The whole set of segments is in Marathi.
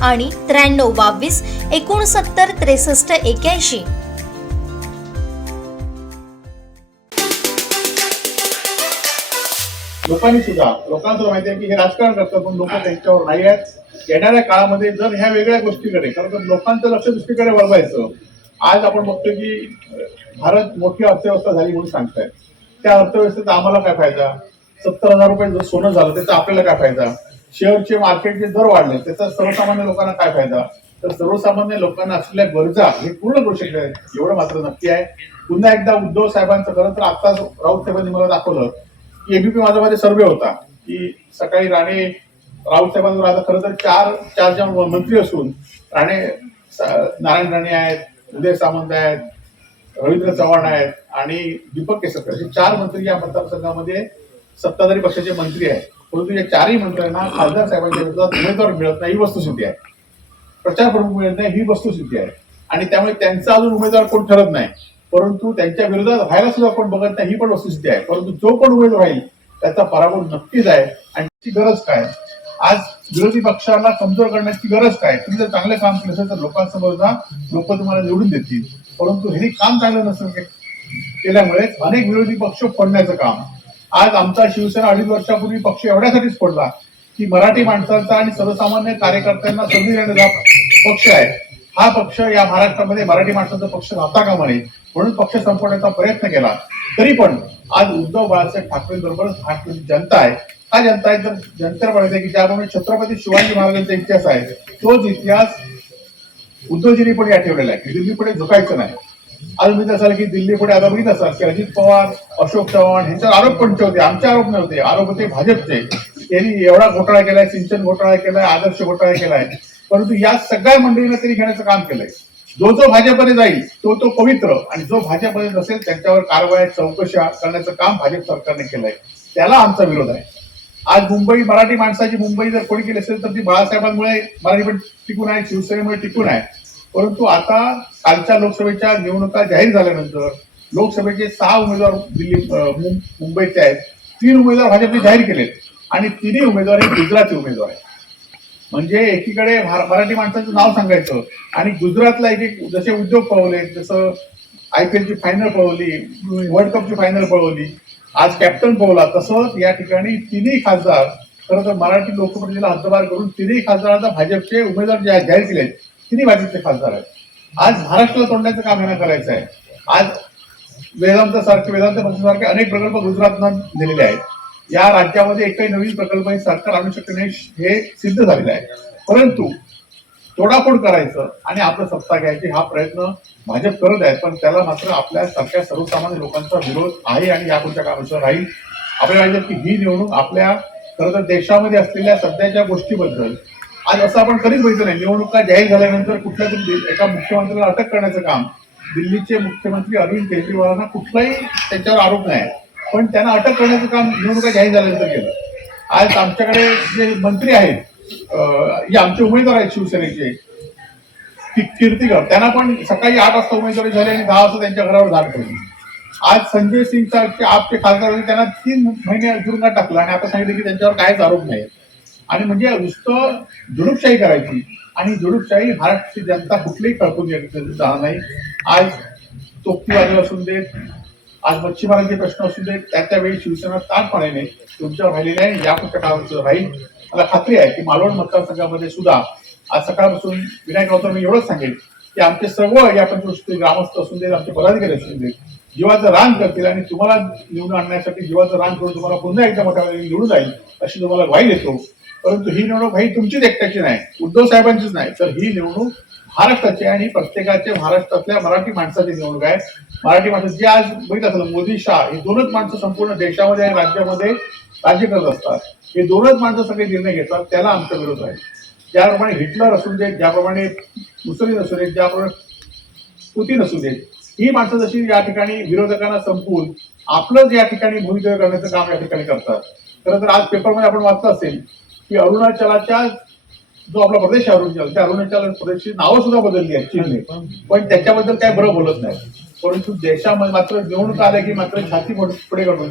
आणि त्र्याण्णव बावीस एकोणसत्तर त्रेसष्ट एक्याऐंशी. लोकांनी सुद्धा लोकांना सुद्धा माहिती आहे की हे राजकारण करतात पण लोक त्यांच्यावर नाही आहेत. येणाऱ्या काळामध्ये जर ह्या वेगळ्या गोष्टीकडे खरं तर लोकांचं लक्ष दुसरीकडे वळवायचं. आज आपण बघतो की भारत मोठी अर्थव्यवस्था झाली म्हणून सांगतायत. त्या अर्थव्यवस्थेचा आम्हाला काय फायदा? सत्तर हजार रुपये जर सोनं झालं त्याचा आपल्याला काय फायदा? शेअरचे मार्केटचे दर वाढले. त्याचा सर्वसामान्य लोकांना काय फायदा? तर सर्वसामान्य लोकांना असलेल्या गरजा हे पूर्ण करू शकले एवढं मात्र नक्की आहे. पुन्हा एकदा उद्धव साहेबांचं खरं तर आत्ताच राऊत साहेबांनी मला दाखवलं की एबीपी माझा मध्ये सर्वे होता की सकाळी राणे राऊत साहेबांवर आता खरं तर चार चार जण मंत्री असून राणे नारायण राणे आहेत उदय सामंत आहेत रवींद्र चव्हाण आहेत आणि दीपक केसरकर. हे चार मंत्री या मतदारसंघामध्ये सत्ताधारी पक्षाचे मंत्री आहेत. परंतु या चारही मंत्र्यांना खासदार साहेबांच्या विरोधात उमेदवार मिळत नाही ही वस्तुस्थिती आहे. प्रचार प्रमुख मिळत नाही ही वस्तुस्थिती आहे. आणि त्यामुळे त्यांचा अजून उमेदवार कोण ठरत नाही. परंतु त्यांच्या विरोधात व्हायला सुद्धा कोण बघत नाही ही पण वस्तुस्थिती आहे. परंतु जो पण उमेदवार राहील त्याचा पराभव नक्कीच आहे आणि ती गरज काय आज विरोधी पक्षाला कमजोर करण्याची गरज काय तुम्ही जर चांगलं काम केलं असेल तर लोकांसमोर जा लोक तुम्हाला निवडून देतील. परंतु हे काम चांगलं नसेल केल्यामुळे अनेक विरोधी पक्ष पडण्याचं काम आज आमचा शिवसेना अडीच वर्षापूर्वी पक्ष एवढ्यासाठीच फोडला की मराठी माणसांचा आणि सर्वसामान्य कार्यकर्त्यांना संधी देण्याचा पक्ष आहे. हा पक्ष या महाराष्ट्रामध्ये मराठी माणसाचा पक्ष राहता कामा नये म्हणून पक्ष संपवण्याचा प्रयत्न केला. तरी पण आज उद्धव बाळासाहेब ठाकरेंबरोबरच भारताची जनता आहे. हा जनता आहे तर जनतेला म्हणायचं की ज्याप्रमाणे छत्रपती शिवाजी महाराजांचा इतिहास आहे. तोच इतिहास उद्धवजींनी पण या ठेवलेला आहे. की दिल्ली पुढे झुकायचं नाही. आज मी असाल की दिल्ली पुढे आता बघित असाल की अजित पवार अशोक चव्हाण ह्यांच्यावर आरोप कोणते होते आमचे आरोप नव्हते आरोप होते भाजपचे. त्यांनी एवढा घोटाळा केलाय सिंचन घोटाळा केलाय आदर्श घोटाळा केलाय. परंतु या सगळ्या मंडळीनं त्यांनी घेण्याचं काम केलंय. जो जो भाजपमध्ये जाईल तो तो पवित्र आणि जो भाजपने नसेल त्यांच्यावर कारवाया चौकशा करण्याचं काम भाजप सरकारने केलंय. त्याला आमचा विरोध आहे. आज मुंबई मराठी माणसाची मुंबई जर कोणी केली असेल तर ती बाळासाहेबांमुळे मराठी पण टिकून आहे शिवसेनेमुळे टिकून आहे. परंतु आता कालच्या लोकसभेच्या निवडणुका जाहीर झाल्यानंतर लोकसभेचे सहा उमेदवार दिल्ली मुंबईचे आहेत. तीन उमेदवार भाजपने जाहीर केलेत. आणि तिन्ही उमेदवार हे गुजराती उमेदवार आहेत. म्हणजे एकीकडे मराठी माणसाचं नाव सांगायचं आणि गुजरातला एक एक जसे उद्योग पळवले जसं आय पी एलची फायनल पळवली वर्ल्ड कपची फायनल पळवली आज कॅप्टन पळवला तसंच या ठिकाणी तिन्ही खासदार खरं तर मराठी लोकप्रतिनिधीला हद्दबार करून तिन्ही खासदारांना भाजपचे उमेदवार जे आहेत, जाहीर केले आहेत तिन्ही भाजपचे खासदार आहेत आज महाराष्ट्राला तोडण्याचं काम यांना करायचं आहे. आज वेदांत सारखे वेदांत सारखे अनेक प्रकल्प गुजरातनं दिलेले आहेत. या राज्यामध्ये एकही नवीन प्रकल्प हे सरकार आणू शकत नाही हे सिद्ध झालेलं आहे. परंतु तोडाफोड करायचं आणि आपलं सत्ता घ्यायची हा प्रयत्न भाजप करत आहे. पण त्याला मात्र आपल्या सारख्या सर्वसामान्य लोकांचा विरोध आहे आणि यापुढच्या कामाचं राहील. आपल्याला की ही निवडणूक आपल्या खरं तर देशामध्ये असलेल्या सध्याच्या गोष्टीबद्दल आज असं आपण कधीच बघितलं नाही. निवडणुका जाहीर झाल्यानंतर कुठल्या तरी एका मुख्यमंत्र्याला अटक करण्याचं काम दिल्लीचे मुख्यमंत्री अरविंद केजरीवालांना कुठलाही त्यांच्यावर आरोप नाही. आहे. पण त्यांना अटक करण्याचं काम निवडणुका जाहीर झाल्यानंतर केलं. आज आमच्याकडे जे मंत्री आहेत जे आमचे उमेदवार आहेत शिवसेनेचे की- कीर्तिकर त्यांना पण सकाळी आठ वाजता उमेदवारी झाली आणि दहा वाजता त्यांच्या घरावर झाड पडली. आज संजय सिंग आपचे खासदार होते त्यांना तीन महिने तुरुंगात टाकलं आणि आता सांगितलं की त्यांच्यावर काहीच आरोप नाही. आणि म्हणजे नुसतं जुडूपशाही करायची. आणि जुडूपशाही महाराष्ट्राची जनता कुठलीही कळकून जाणार नाही. आज तोक्तीवादी असून देत आज मच्छीमारांचे प्रश्न असू देत त्या त्यावेळी शिवसेना ताणपणाने तुमच्यावर राहिलेले आहे या पुस्तकावरचं राहील. मला खात्री आहे की मालवण मतदारसंघामध्ये सुद्धा आज सकाळपासून विनायक राऊत मी एवढंच सांगेल की आमचे सर्व या पंचवृष्टी ग्रामस्थ असून देत आमचे पदाधिकारी असून देत जीवाचं रान करतील आणि तुम्हाला निवडून आणण्यासाठी जीवाचं रान करून तुम्हाला पुन्हा एकदा मोठ्या निवडून जाईल अशी तुम्हाला ग्वाही देतो. परंतु ही निवडणूक ही तुमचीच एकट्याची नाही उद्धव साहेबांचीच नाही. तर ही निवडणूक महाराष्ट्राची आणि प्रत्येकाच्या महाराष्ट्रातल्या मराठी माणसाची निवडणूक आहे. मराठी माणसं जे आज बघितलं असलं मोदी शाह हे दोनच माणसं संपूर्ण देशामध्ये आणि राज्यामध्ये राज्य करत असतात. हे दोनच माणसं सगळे निर्णय घेतात त्याला आमचा विरोध आहे. ज्याप्रमाणे हिटलर असू दे ज्याप्रमाणे मुसलिन असू देत ज्याप्रमाणे पुतीन असू देत ही माणसं जशी या ठिकाणी विरोधकांना संपवून आपलंच या ठिकाणी भूमिका करण्याचं काम या ठिकाणी करतात. खरं तर आज पेपरमध्ये आपण वाचलं असेल की अरुणाचलाच्या जो आपला प्रदेश अरुणाचल त्या अरुणाचल प्रदेशची नावं सुद्धा बदलली आहेत चीनने. पण त्याच्याबद्दल काय बरं बोलत नाही. परंतु देशामध्ये मात्र निवडणूक आल्या की मात्र छाती पुढे घडून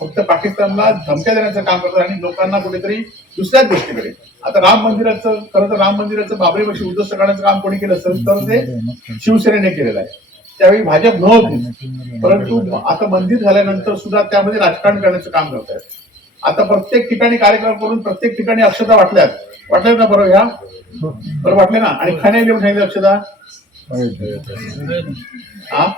फक्त पाकिस्तानला धमक्या देण्याचं काम करतात आणि लोकांना कुठेतरी दुसऱ्याच गोष्टीकडे. आता राम मंदिराचं खरं तर राम मंदिराचं बाबरी मशी उद्ध्वस्त करण्याचं काम कोणी केलं असेल तर ते शिवसेनेने केलेलं आहे. त्यावेळी भाजप नव्हती परंतु आता मंदिर झाल्यानंतर सुद्धा त्यामध्ये राजकारण करण्याचं काम करत आहेत आता प्रत्येक ठिकाणी कार्यक्रम करून प्रत्येक ठिकाणी अक्षता वाटल्यात. वाटल्यात ना बरोबर ह्या? बरं वाटले ना? आणि खाणे लिहून सांगितलं अक्षता? हा?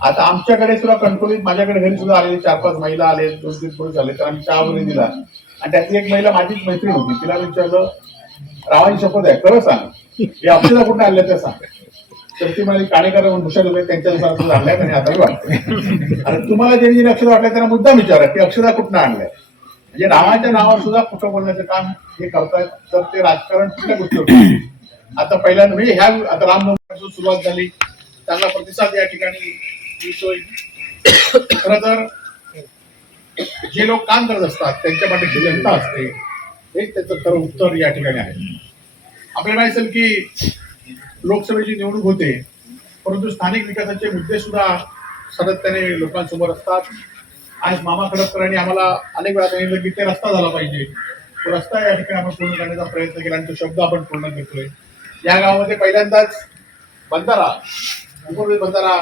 आता आमच्याकडे सुद्धा कंट्रोलित माझ्याकडे घरी सुद्धा आले चार पाच महिला आले दोन तीन पुरुष आले तर आम्ही चहा वगैरे दिला. आणि त्यातली एक महिला माझीच मैत्रीण होती. तिला विचारलं रावांची शपथ आहे खरं सांग. हे अक्षता कुठे आणल्या त्या सांग. तर ती म्हणाली काणेकर म्हणून हुशार होते त्यांच्यानुसार दुकानातून आणलाय आणि आता वाटते आणि तुम्हाला जे जे अक्षता वाटल्या त्यांना मुद्दाम विचारा की अक्षरा कुठनं आणलंय? म्हणजे रामाच्या नावावर सुद्धा खोटं बोलण्याचं काम हे करतायत तर ते राजकारण कुठल्या गोष्टी आता पहिल्यांदा म्हणजे ह्या आता रामनवमीपासून सुरुवात झाली. चांगला प्रतिसाद या ठिकाणी दिसतोय. खरं तर जे लोक काम करत असतात त्यांच्या पाठीशी जनता असते हेच त्याचं खरं उत्तर या ठिकाणी आहे. आपल्याला असेल की लोकसभेची निवडणूक होते परंतु स्थानिक विकासाचे मुद्दे सुद्धा सातत्याने लोकांसमोर असतात. आज मामा खडपकरांनी आम्हाला अनेक वेळा सांगितलं की ते रस्ता झाला पाहिजे. तो रस्ता या ठिकाणी आपण पूर्ण करण्याचा प्रयत्न केला आणि तो शब्द आपण पूर्ण करतोय या गावामध्ये पहिल्यांदाच बंधारा उपनदी बंधारा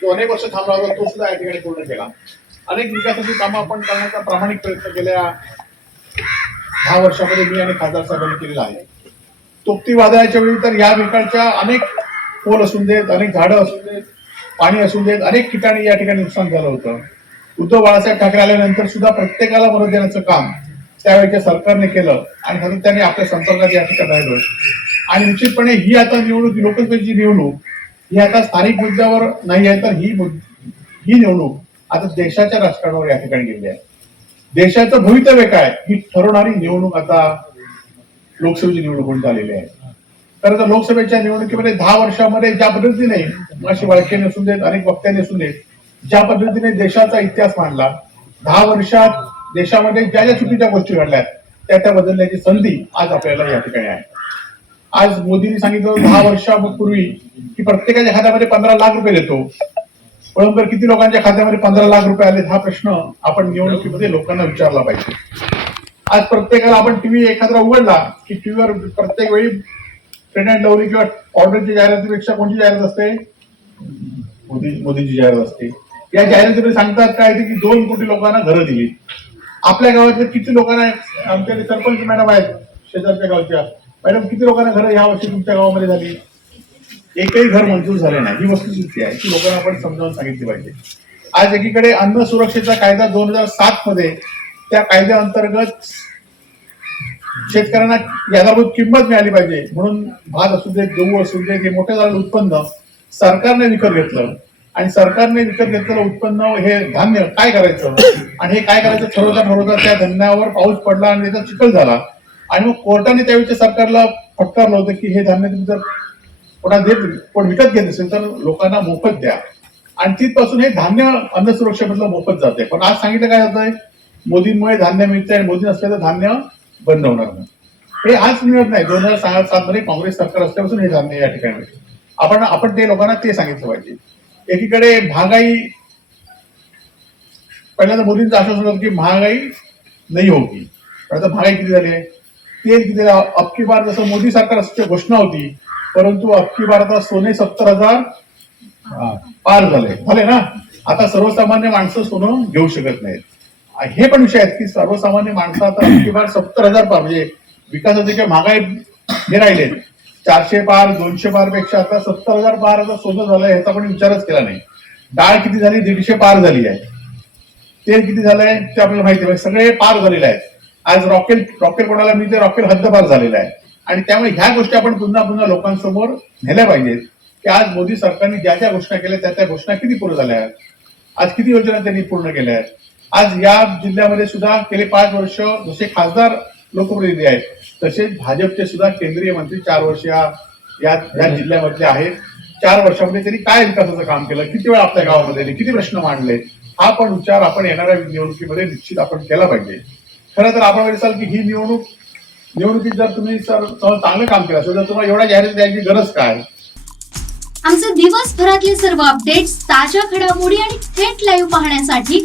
जो अनेक वर्ष थांबला होता तो सुद्धा या ठिकाणी पूर्ण केला. अनेक विकासाची कामं आपण करण्याचा प्रामाणिक प्रयत्न केल्या. दहा वर्षामध्ये मी आणि खासदार साहेबांनी केलेला आहे. तोपती वादळाच्या वेळी तर या ठिकाणच्या अनेक पोल असून देत अनेक झाडं असून देत पाणी असून देत अनेक ठिकाणी या ठिकाणी नुकसान झालं होतं. उद्धव बाळासाहेब ठाकरे आल्यानंतर सुद्धा प्रत्येकाला मदत देण्याचं काम त्यावेळेच्या सरकारने केलं आणि सातत्याने आपल्या संपर्कात या ठिकाणी राहिलं आणि निश्चितपणे ही आता निवडणूक लोकसभेची निवडणूक ही आता स्थानिक मुद्द्यावर नाही आहे तर ही ही निवडणूक आता देशाच्या राजकारणावर या ठिकाणी गेली आहे. देशाचं भवितव्य काय? ही ठरवणारी निवडणूक आता लोकसभेची निवडणूक होऊन झालेली आहे. तर तर लोकसभेच्या निवडणुकीमध्ये दहा वर्षामध्ये ज्या पद्धतीने अशी वाळकेने असून देत अनेक वक्त्यांनी असून देत ज्या पद्धतीने देशाचा इतिहास मांडला दहा वर्षात देशामध्ये ज्या ज्या चुकीच्या गोष्टी घडल्यात त्या त्या बदलण्याची संधी आज आपल्याला या ठिकाणी आहे. आज मोदींनी सांगितलं दहा वर्षापूर्वी की प्रत्येकाच्या खात्यामध्ये पंधरा लाख रुपये देतो. परंतु किती लोकांच्या खात्यामध्ये पंधरा लाख रुपये आले हा प्रश्न आपण निवडणुकीमध्ये लोकांना विचारला पाहिजे. आज प्रत्येकाला आपण टीव्ही एखादा उघडला की टीव्हीवर प्रत्येक वेळी ट्रेन अँड लवली किंवा ऑर्डरची जाहिरातीपेक्षा कोणती जाहिरात असते? मोदी मोदींची जाहिरात असते. या जाहिरातीमध्ये सांगतात काय ते की दोन कोटी लोकांना घरं दिली. आपल्या गावातल्या किती लोकांना आमच्या सरपंच मॅडम आहेत शेजारच्या गावच्या. मॅडम किती लोकांना घरं या वर्षी तुमच्या गावामध्ये झाली? एकही घर मंजूर झाले नाही. ही वस्तुस्थिती आहे. ती लोकांना आपण समजावून सांगितली पाहिजे. आज एकीकडे अन्न सुरक्षेचा कायदा दोन हजार सात मध्ये त्या कायद्याअंतर्गत शेतकऱ्यांना याधारभूत किंमत मिळाली पाहिजे. म्हणून भात असू देत गहू असू देत हे मोठ्या झालेलं उत्पन्न सरकारने विकत घेतलं. आणि सरकारने विकत घेतलेलं उत्पन्न हे धान्य काय करायचं? आणि हे काय करायचं? ठरवता ठरवता त्या धान्यावर पाऊस पडला आणि त्याचा चिखल झाला. आणि मग कोर्टाने त्यावेळी सरकारला फटकारलं होतं की हे धान्य तुम्ही जर कोणा देत कोण विकत घेत असेल तर लोकांना मोफत द्या. आणि तिथपासून हे धान्य अन्न सुरक्षेमधलं मोफत जाते. पण आज सांगितलं काय जातंय मोदींमुळे धान्य मिळतंय आणि मोदी नसल्याचं धान्य बंद होणार नाही. हे आज मिळत नाही. दोन हजार सहा सात मध्ये काँग्रेस सरकार असल्यापासून हे धान्य या ठिकाणी मिळते. आपण आपण ते लोकांना ते सांगितलं पाहिजे. एकीकडे महागाई पहिल्यांदा मोदींचं आश्वासन होतं की महागाई नाही होती. आता महागाई किती झाली आहे? तेल किती अबकी बार जसं मोदी सरकार असण्याची घोषणा होती परंतु अबकी बार आता सोने सत्तर हजार पार झाले. झाले ना? आता सर्वसामान्य माणसं सोनं घेऊ शकत नाहीत. हे पण विषय आहेत की सर्वसामान्य माणसं आता किमान सत्तर हजार पार म्हणजे विकासाचे जे महागाई हे राहिले. चारशे पार दोनशे पारपेक्षा आता सत्तर हजार पार आता सोनं झालंय ह्याचा पण विचारच केला नाही. डाळ किती झाली? दीडशे पार झाली आहे. तेल किती झालंय? ते आपल्याला माहिती आहे. म्हणजे सगळे पार झालेले आहेत. आज रॉकेल रॉकेल कोणाला मिळते रॉकेल हद्दपार झालेला आहे. आणि त्यामुळे ह्या गोष्टी आपण पुन्हा पुन्हा लोकांसमोर नेल्या पाहिजेत की आज मोदी सरकारने ज्या ज्या घोषणा केल्या त्या त्या घोषणा किती पूर्ण झाल्या आहेत? आज किती योजना त्यांनी पूर्ण केल्या आहेत? आज या जिल्ह्यामध्ये सुद्धा गेले पाच वर्ष जसे खासदार लोकप्रतिनिधी आहेत तसेच भाजपचे सुद्धा केंद्रीय मंत्री चार वर्ष या या जिल्ह्यामधले आहेत. चार वर्षामध्ये त्यांनी काय विकासाचं काम केलं? किती वेळा आपल्या गावामध्ये किती प्रश्न मांडले? हा पण विचार आपण येणाऱ्या निवडणुकीमध्ये निश्चित आपण केला पाहिजे. खरं तर आपण म्हणसाल की ही निवडणूक निवडणुकीत जर तुम्ही सर चांगलं काम केलं असेल तर तुम्हाला एवढ्या जाहिरात द्यायची गरज काय? आमचे दिवसभरातले सर्व अपडेट्स ताज्या घडामोडी आणि थेट लाईव्ह पाहण्यासाठी